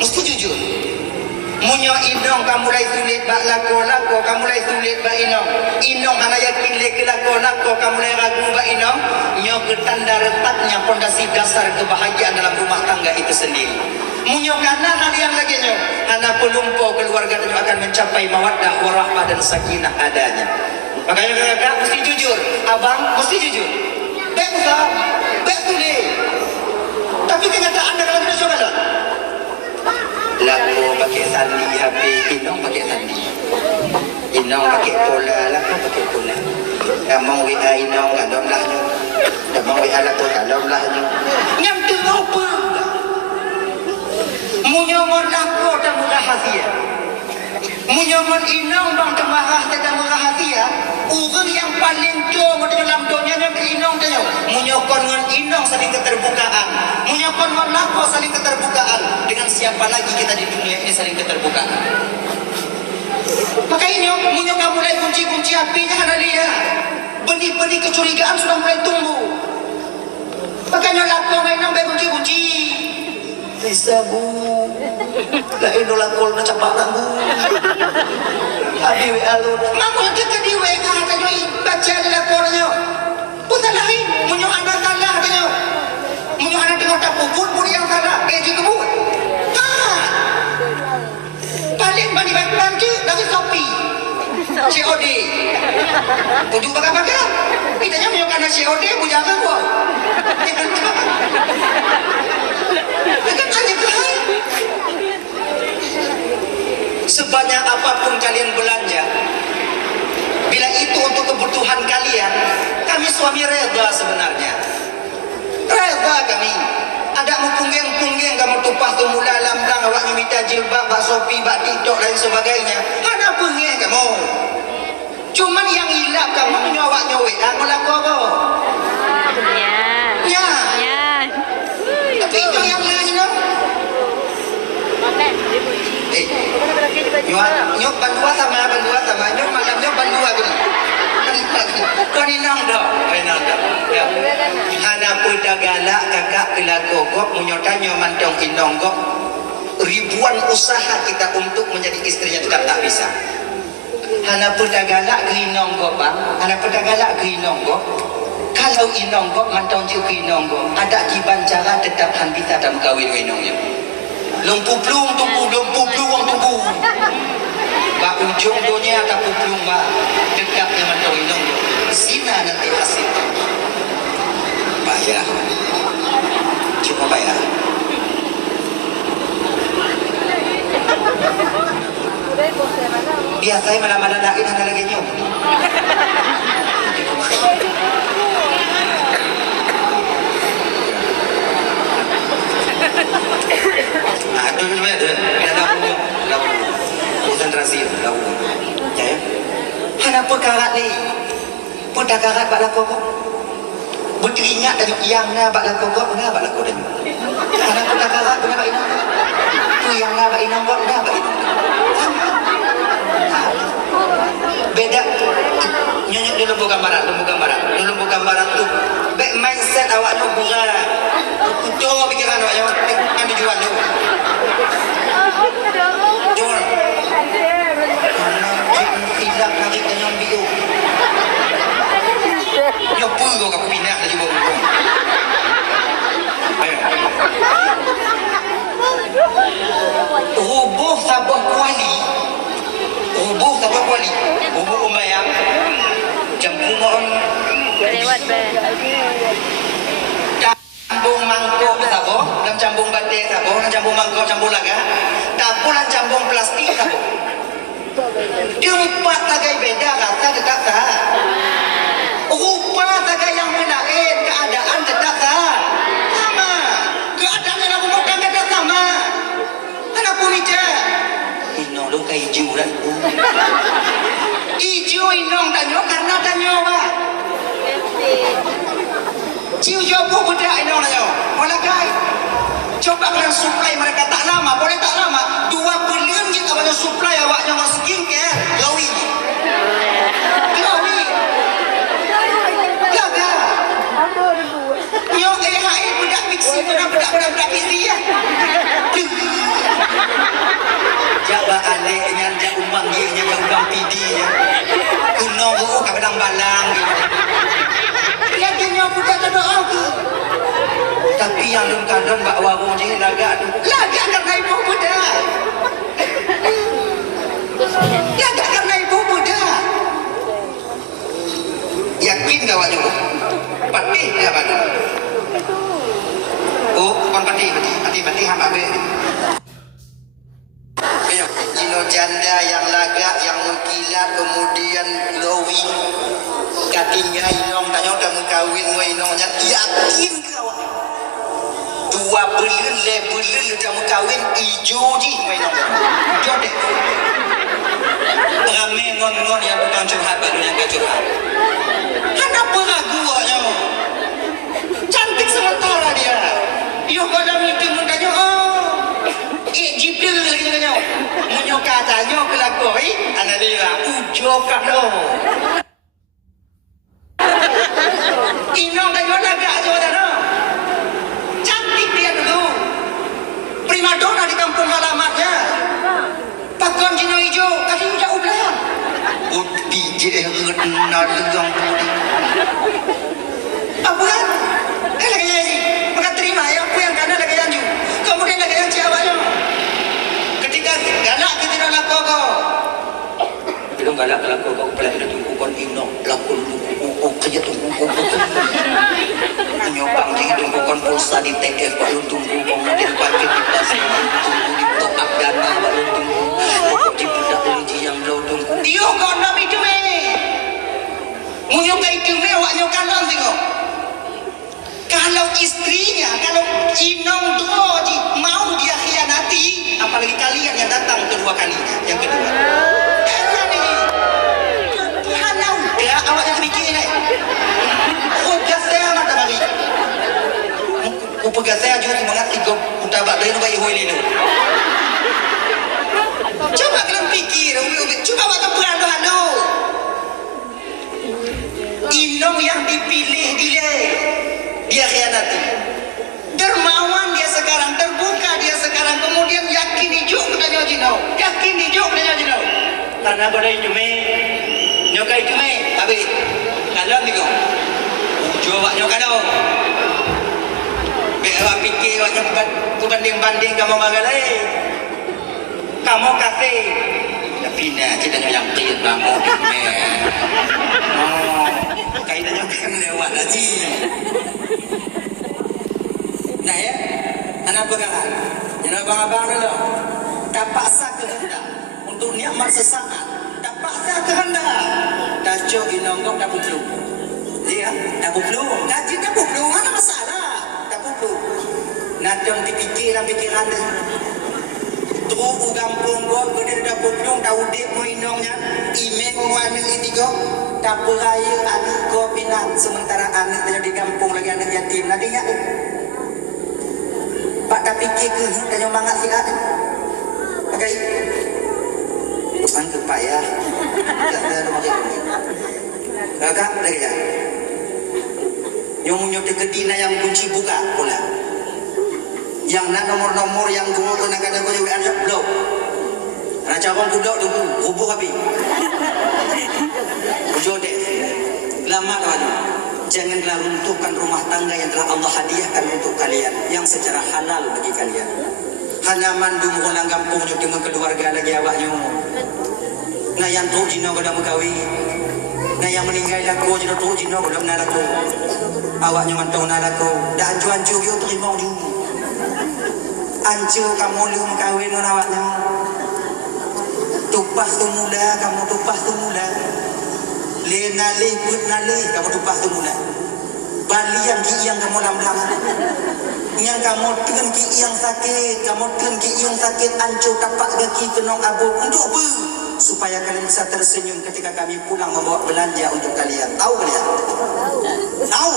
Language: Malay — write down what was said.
mesti jujur. Munyo inong kamu mulai sulit bak lako kamu mulai sulit bak inong hana yakin lek lako kamu mulai ragu bak inong nyo ketanda retaknya pondasi dasar kebahagiaan dalam rumah tangga itu sendiri. Munyo kana hal yang lagi nyo hana pelumpo keluarga nyo akan mencapai mawaddah warahmah dan sakinah adanya. Makanya kakak mesti jujur, abang mesti jujur. Baik besar, baik sulit. Tapi kenyataan dalam hidup saudara. Lako pakai sandi HP, inong pakai sandi. Inong pakai pola, lako pakai pola. Among WA inong kalom lahnya. Among WA lako kalom lahnya. Yang tu apa? Munyomon lako dan rahasia. Munyomon inong bang temarah dan rahasia. Orang yang paling jauh dalam dunia yang inong tanya. Munyokon dengan inong saling keterbukaan. Munyokon dengan lako saling keterbukaan. Dengan siapa lagi kita di dunia ini saling keterbukaan. Makanya munyok mulai kunci-kunci apinya karena dia benih-benih kecurigaan sudah mulai tumbuh. Makanya lako inong baik kunci-kunci. Bisa bu, lah ini lakol na capak bu. Abi WA lu, mamu kita di WA katanya baca di lakornya. Bukan lain, munyo anak salah katanya. Munyo anak tengok tak puput pun yang salah, juga bu. Paling bani bantu dari Shopee, COD. Tujuh bakal-bakal. Kitanya munyo karena COD, bujangan gua. Sebanyak apapun kalian belanja, bila itu untuk kebutuhan kalian, kami suami reda sebenarnya. Reda kami. Ada mungkin kamu tumpah tu mula lambang awaknya minta jilbab, bak Shopee, bak TikTok dan sebagainya. Ada pengen kamu. Cuman yang hilap kamu menyawaknya WA melaku apa? Ya. Tapi itu yang lain no. Nyok bandua sama nyok malamnya bandua gini. Kau ni nang dah. Ya. Hana puda galak kakak kelagogok menyotanya mantong inonggok. Ribuan usaha kita untuk menjadi istrinya tetap tak bisa. Hana puda galak inonggok bang. Hana puda galak inonggok. Kalau inonggok mantong juga inonggok. Ada kiban cara tetap han bisa dalam kawin inongnya. Lumpuh pelung tunggu, lumpuh peluang tunggu. Bak ujung dunia tak pelung bak. Dekatnya mantong inonggok. Sina nanti hasil. Bayar. Cuma bayar. Biasanya mana-mana lain ada lagi nyok. Aduh, lau konsentrasi, lau. Ya. Hana perkara ni, perkara bak lakok. Beringat dari yang na bak lakok, na bak lakok dan. Hana perkara guna bak inang. Tu yang na bak inang, na bak inang. Beda. Nyonyok dulu bukan gambaran tu. Baik mindset awak tu bukan. Tuh pikiran awak yang dijual tu. Jual. Tidak narik dengan biu. Nyopu kau kamu pindah dari bawah. Rubuh sabah kuali. Rubuh umbayang. Jampungan. Lewat ber. Cambung mangkok sabah, dan cambung batik sabah, dan cambung mangkok cambung laga. Tapulan cambung plastik sabah. Jumpa tagai beda rasa tetap sah. Rupa tagai yang lain, keadaan tetap sah. Sama. Keadaan yang aku makan tetap sama. Kenapa hijau? Inong lu kayak hijau dan hijau inong danyo karena danyo bah. Ciu jopo budak inong danyo. Walakai. Coba kalian supply mereka tak lama, boleh tak lama. 2 bilion je awaknya supply awaknya mau skincare, glowing. Laga. Yo haid budak fiksi pernah budak-budak fiksi ya. Jaba aleknya, jak umbang genya, jak umbang pidi ya. Kuno buku kadang balang gitu. Ya dia budak doa ke. Tapi yang dun kadang bak warung je lagak karena ibu budak. Lagak karena ibu budak. Yakin gak wak juga? Pati dia badu. Oh, bukan pati hamba be. Ino janda yang lagak, yang mengkilat, kemudian glowing. Kakinya inong tanya udah mau kawin, inongnya yakin kau. 2 bulan, 3 bulan udah mau kawin, hijau ji, inong. Hijau deh. Ramai ngon-ngon yang bukan curhat, baru yang gak curhat. Kenapa ragu awaknya? Cantik sementara dia. Yo pada meeting mundanya, Jibril lagi katanya. Munyo katanya kelakoi, anak dia ujo kado. Inong kayo lagak aja wadana. Cantik dia dulu. Primadona di kampung halamannya. Pakon jino hijau, kasih jauh belah. DJ renal dengan budi. Apa kan? Lagi aja. Maka terima ya, aku yang kanan lagi anju. Kemudian lagi yang ceweknya. Ketika galak kita tidak laku kau. Belum galak kau pelan dah tunggu kon inong laku kerja tunggu kau. Menyobang di tunggu kon pulsa di TF pak lu tunggu kemudian bagi di pasar tunggu di top up dana pak lu tunggu. Pokok di budak lagi yang lo tunggu. Dia kau nak itu Munyok itu mewah nyokalan tengok. Kalau istrinya, kalau inong doji mau dia khianati, apalagi kalian yang datang kedua kali, yang kedua. Enak ini. Tuhan udah awaknya mikir ini. Ugas saya mata bagi. Ugas saya juga mengerti kau utabak dari bayi hoilinu. Coba kalian pikir, coba waktu beradu-adu. Inong yang dipilih dia khianati. Dermawan dia sekarang, terbuka dia sekarang, kemudian yakin hijau katanya Jino, yakin hijau katanya Jino. Karena boleh cuma nyokai cuma, tapi kalau tiga, hijau wak nyokai dong. Bewa pikir wak nyokai, tu banding kamu magalai, kamu kasih. Tapi nak kita yang kiat bangun, kaitannya kan lewat lagi. Nah ya, anak pegangan, jangan abang-abang dulu. Tak paksa kehendak untuk nikmat sesaat. Tak paksa kehendak. Tajuk inonggok tak perlu. Ya, tak perlu. Gaji tak perlu, mana masalah? Tak perlu. Nadang dipikiran dia. Terus kampung gua gede dah perlu tahu dek mo inongnya. Imen mana ini go? Tak peraya anak gua pinang sementara anak dia di kampung lagi anak yatim lagi ya. Pak dah fikir ke tanya mangat sihat. Pakai. Bukan ke Pak ya. Tak ada pakai ni. Kakak lagi ya. Nyong kedina yang kunci buka pula. Yang nak nomor-nomor yang gua kadang-kadang gua WA aja blok. Anak cabang duduk dulu, rubuh habis. Jodoh. Lama kawan. Janganlah runtuhkan rumah tangga yang telah Allah hadiahkan untuk kalian, yang secara halal bagi kalian. Hanya mandum orang kampung dengan keluarga lagi awaknya. Nah yang tu jino kada mengkawin. Nah yang meninggal laku jino tu jino kada menalaku. Awaknya mantau nalaku. Dah ancu-ancu yo terima dia. Ancu kamu lu mengkawin dengan awaknya. Tupas tu mula, kamu tupas tu mula. Le nalih put nalih kamu tupas tu mula. Bali yang ki yang kamu lam-lam. Yang kamu tun ki yang sakit, kamu tun ki yang sakit ancu tapak kaki kenong abu untuk apa? Supaya kalian bisa tersenyum ketika kami pulang membawa belanja untuk kalian. Tahu kalian? Tahu.